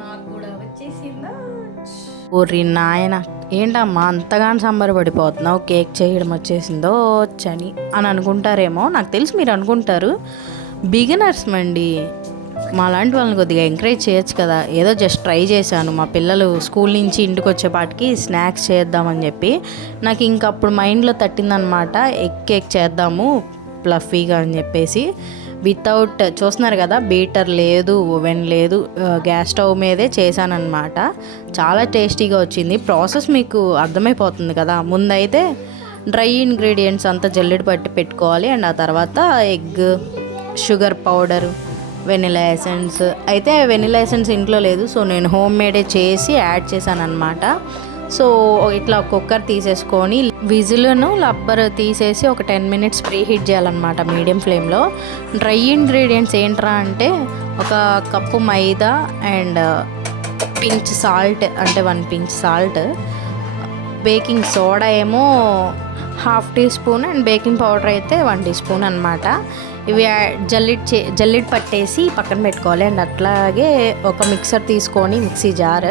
నాకు కూడా వచ్చేసిందా? ఊరి నాయన ఏంటమ్మా అంతగానో సంబరపడిపోతున్నావు, కేక్ చేయడం వచ్చేసిందో వచ్చని అని అనుకుంటారేమో. నాకు తెలిసి మీరు అనుకుంటారు, బిగినర్స్ మండి, మాలాంటి వాళ్ళని కొద్దిగా ఎంకరేజ్ చేయొచ్చు కదా. ఏదో జస్ట్ ట్రై చేశాను, మా పిల్లలు స్కూల్ నుంచి ఇంటికి వచ్చేపాటికి స్నాక్స్ చేద్దామని చెప్పి. నాకు ఇంకప్పుడు మైండ్లో తట్టిందనమాట, ఎగ్ కేక్ చేద్దాము ప్లఫీగా అని చెప్పేసి. వితౌట్ చూస్తున్నారు కదా, బీటర్ లేదు, ఓవెన్ లేదు, గ్యాస్ స్టవ్ మీదే చేశానన్నమాట. చాలా టేస్టీగా వచ్చింది. ప్రాసెస్ మీకు అర్థమైపోతుంది కదా. ముందైతే డ్రై ఇంగ్రీడియంట్స్ అంతా జల్లెడ పట్టి పెట్టుకోవాలి. అండ్ ఆ తర్వాత egg, sugar powder, vanilla essence. అయితే వెనిలా ఎసెన్స్ ఇంట్లో లేదు, సో నేను హోమ్ మేడే చేసి యాడ్ చేశాను అనమాట. సో ఇట్లా కుక్కర్ తీసేసుకొని విజిల్ను రబ్బర్ తీసేసి ఒక 10 minutes ప్రీ హీట్ చేయాలన్నమాట మీడియం ఫ్లేమ్లో. డ్రై ఇంగ్రీడియంట్స్ ఏంట్రా అంటే ఒక cup maida and pinch salt, అంటే 1 pinch సాల్ట్, బేకింగ్ సోడా ఏమో 1/2 teaspoon అండ్ బేకింగ్ పౌడర్ అయితే 1 teaspoon అనమాట. ఇవి జల్లిడ్ పట్టేసి పక్కన పెట్టుకోవాలి. అండ్ అట్లాగే ఒక మిక్సర్ తీసుకొని, మిక్సీ జార్,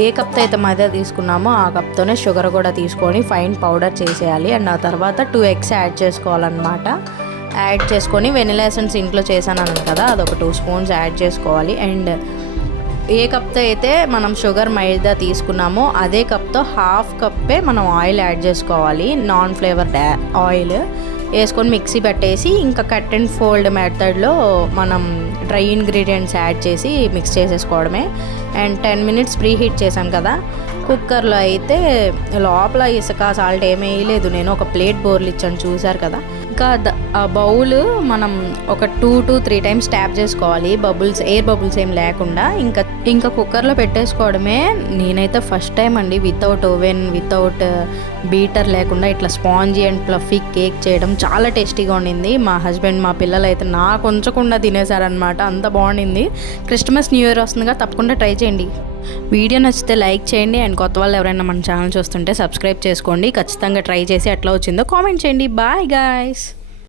ఏ కప్తో అయితే మైదా తీసుకున్నామో ఆ కప్తోనే షుగర్ కూడా తీసుకొని ఫైన్ పౌడర్ చేసేయాలి. అండ్ ఆ తర్వాత 2 eggs యాడ్ చేసుకోవాలన్నమాట. యాడ్ చేసుకొని వెనిలా ఎసెన్స్ ఇంట్లో చేశాను కదా, అదొక 2 spoons యాడ్ చేసుకోవాలి. అండ్ ఏ కప్తో అయితే మనం షుగర్ మైదా తీసుకున్నామో అదే కప్తో 1/2 cup మనం ఆయిల్ యాడ్ చేసుకోవాలి. నాన్ ఫ్లేవర్డ్ ఆయిల్ వేసుకొని మిక్సీ పెట్టేసి ఇంకా కట్ అండ్ ఫోల్డ్ మెథడ్లో మనం డ్రై ఇంగ్రీడియంట్స్ యాడ్ చేసి మిక్స్ చేసేసుకోవడమే. అండ్ 10 minutes ప్రీ హీట్ చేశాను కదా కుక్కర్లో. అయితే లోపల ఇసుక సాల్ట్ ఏమీ వేయలేదు నేను, ఒక ప్లేట్ బోర్లు ఇచ్చాను చూసారు కదా. ఇంకా ఆ బౌల్ మనం ఒక 2 to 3 times ట్యాప్ చేసుకోవాలి, బబుల్స్, ఎయిర్ బబుల్స్ ఏం లేకుండా. ఇంకా కుక్కర్లో పెట్టేసుకోవడమే. నేనైతే ఫస్ట్ టైం అండి వితౌట్ ఓవెన్, వితౌట్ బీటర్ లేకుండా ఇట్లా స్పాంజీ అండ్ ఫ్లఫీ కేక్ చేయడం. చాలా టేస్టీగా ఉండింది. మా హస్బెండ్, మా పిల్లలు అయితే నాకు ఉంచకుండా తినేశారనమాట, అంత బాగుండింది. క్రిస్మస్, న్యూ ఇయర్ వస్తుందిగా, తప్పకుండా ట్రై చేయండి. వీడియో నచ్చితే లైక్ చేయండి. అండ్ కొత్త వాళ్ళు ఎవరైనా మన ఛానల్ చూస్తుంటే సబ్స్క్రైబ్ చేసుకోండి. ఖచ్చితంగా ట్రై చేసి ఎట్లా వచ్చిందో కామెంట్ చేయండి. Bye guys.